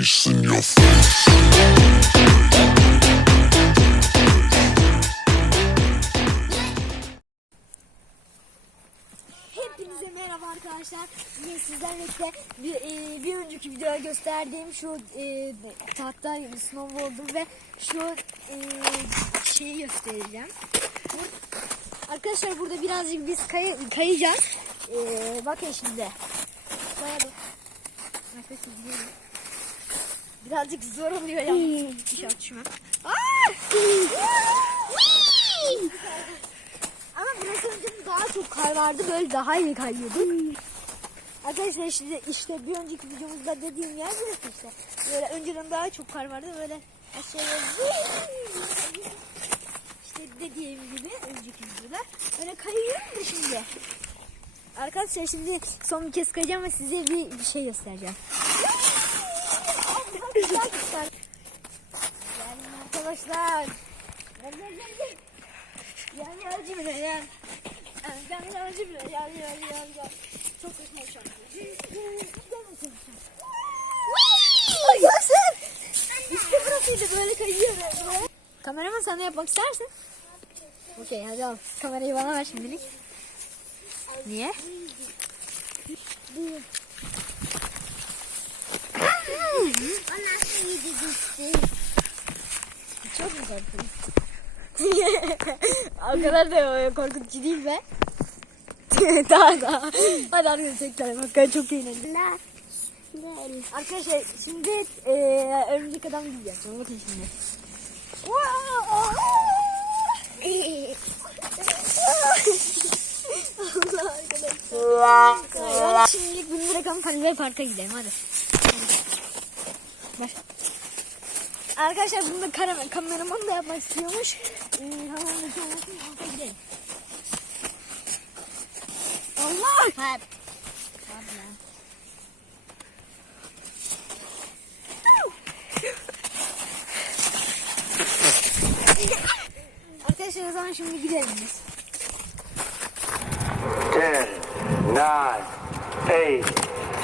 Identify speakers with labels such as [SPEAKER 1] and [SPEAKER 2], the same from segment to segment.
[SPEAKER 1] face in your face.
[SPEAKER 2] Hepinize merhaba arkadaşlar. Yine sizlerle birlikte bir, e, bir önceki videoda gösterdiğim şu e, tahta snowboard'u ve şu e, şeyi göstereceğim. Arkadaşlar burada birazcık biz kay, kayacağız. E, bakın şimdi. Kayalım. Arkadaşlar gidelim. Birazcık zor oluyor ya. İnşallah düşmem. Ama burası önceden daha çok kar vardı. Böyle daha iyi kayıyorduk. Arkadaşlar işte, işte bir önceki videomuzda dediğim yer burası işte. Böyle önceden daha çok kar vardı. Böyle aşağıya işte dediğim gibi önceki videoda. Böyle kayıyorum da şimdi. Arkadaşlar şimdi son bir kez kayacağım ve size bir, bir şey göstereceğim. Göster. Gelin arkadaşlar. Gel gel gel gel. Gel gel cimri gel. Gel gel cimri gel gel gel gel. Çok hoşuma şarkı. Arkadaşlar. İşte burasıydı böyle kayıyor. Kameraman de yapmak istersin. Okey hadi al. Kamerayı bana ver şimdilik. Niye? Çok mu korkunç? o kadar da korkutucu değil be. daha daha. Hadi arkadaşlar tekrar bakın çok eğlendim. Arkadaşlar şimdi e, örümcek adam yapacağım. Bakın şimdi. Allah arkadaşlar. Şimdilik bunu bırakalım Kalibay Park'a gidelim hadi. Baş. Arkadaşlar bunu da kara- kameraman da yapmak istiyormuş. Ee, şey. Allah! Hadi. Arkadaşlar o zaman şimdi gidelim biz.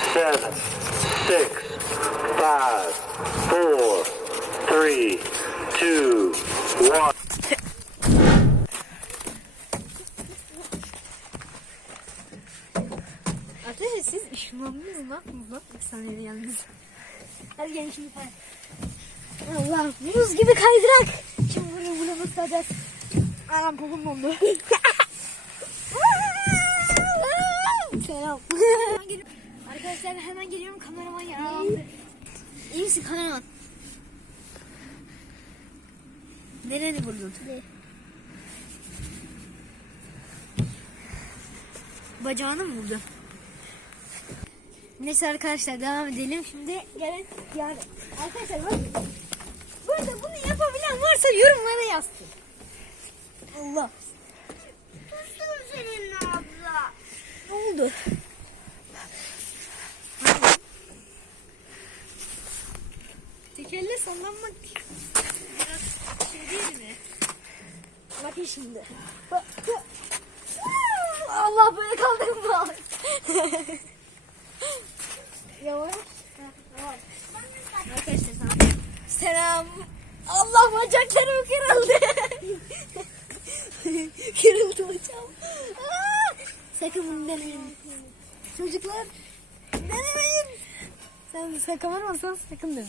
[SPEAKER 3] 10, 9, 8, 7, 6, 5, 4, 3, 2, 1.
[SPEAKER 2] Arkadaşlar siz ışınlandınız mı? Bak saniye yalnız. Hadi gelin şimdi kay. Allah buz gibi kaydırak. Şimdi bunu bunu ıslatacağız. Anam popom dondu. Selam. Arkadaşlar hemen geliyorum kameraman yaralandı. İyi misin kameraman? Nereni vurdun? Bacağını mı vurdun? Neyse arkadaşlar devam edelim. Şimdi gelin yani arkadaşlar bak burada bunu yapabilen varsa yorumlara yazsın. Allah. Kustum seninle abla. Ne oldu? Sallanmak biraz şey değil mi? Bakın şimdi. Bak, bak. Allah böyle kaldırma. Yavaş. Arkadaşlar tamam. Selam. Allah bacaklarım kırıldı. kırıldı bacağım. Aa! Sakın bunu denemeyin. Çocuklar denemeyin. Sen sakamaramazsan sakın deme.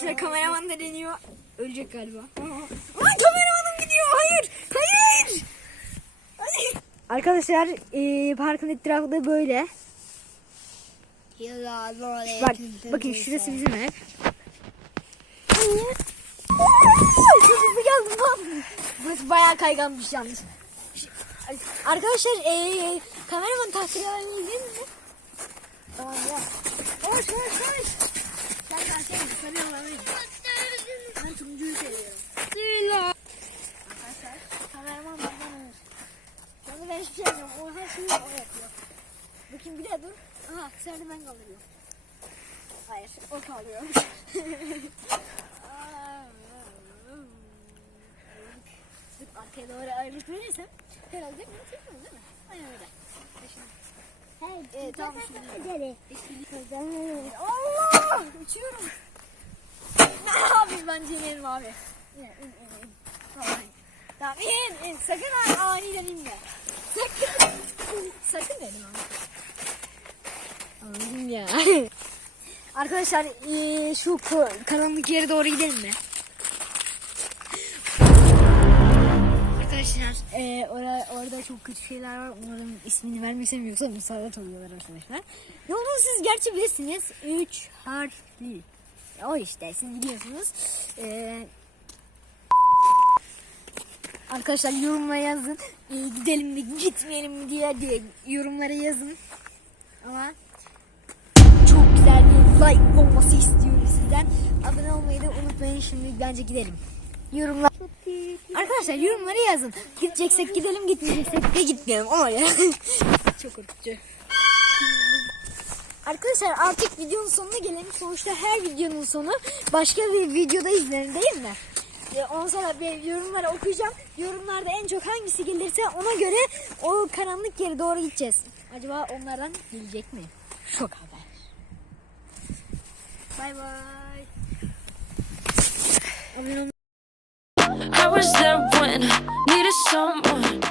[SPEAKER 2] Arkadaşlar kameraman da deniyor. Ölecek galiba. Aa, kameramanım gidiyor. Hayır. Hayır. Hayır. Arkadaşlar e, parkın etrafı da böyle. Bak bakın şurası bizim ev. Çok hızlı geldim lan. Burası bayağı kayganmış yalnız. Arkadaşlar e, kameraman tahsil alabilir mi? Tamam ya. Hoş hoş hoş. Sen ben şey kameraman alayım. Ben turuncuyu seviyorum. Arkadaşlar kameraman benden alır. Onu ben hiçbir şey yapmıyorum. O her şeyi o yapıyor. Bakayım bir de dur. Aha sen de ben kaldırıyorum. Hayır o kaldırıyor. Dur arkaya doğru ağırlık verirsem herhalde bunu çekmiyorum değil mi? Aynen öyle. Şimdi e, tamam şimdi. Allah! Uçuyorum. Ne yapayım ben Cemil'im abi. İn, in, in. Tamam. Tamam in, in. Sakın ha- aniden inme. Sakın. Sakın dedim abi. Ya. Arkadaşlar şu karanlık yere doğru gidelim mi? Arkadaşlar eee ora, orada çok kötü şeyler var. Umarım ismini vermesem yoksa müsaade oluyorlar arkadaşlar. Yolunu siz gerçi bilirsiniz. 3 harfli. O işte siz biliyorsunuz. Eee Arkadaşlar yorumlara yazın. Eee, gidelim mi gitmeyelim mi diye, diye yorumlara yazın. Ama çok güzel bir like olması istiyorum sizden. Abone olmayı da unutmayın. Şimdi bence gidelim. Yorumlar. Arkadaşlar yorumlara yazın. Gideceksek gidelim, gitmeyeceksek de gitmeyelim. Ama ya. çok korkutucu. Arkadaşlar artık videonun sonuna gelelim. Sonuçta her videonun sonu başka bir videoda izlenir değil mi? Ondan sonra ben yorumları okuyacağım. Yorumlarda en çok hangisi gelirse ona göre o karanlık yere doğru gideceğiz. Acaba onlardan gelecek mi? Şok haber. Bay bay.
[SPEAKER 4] doing. Needed someone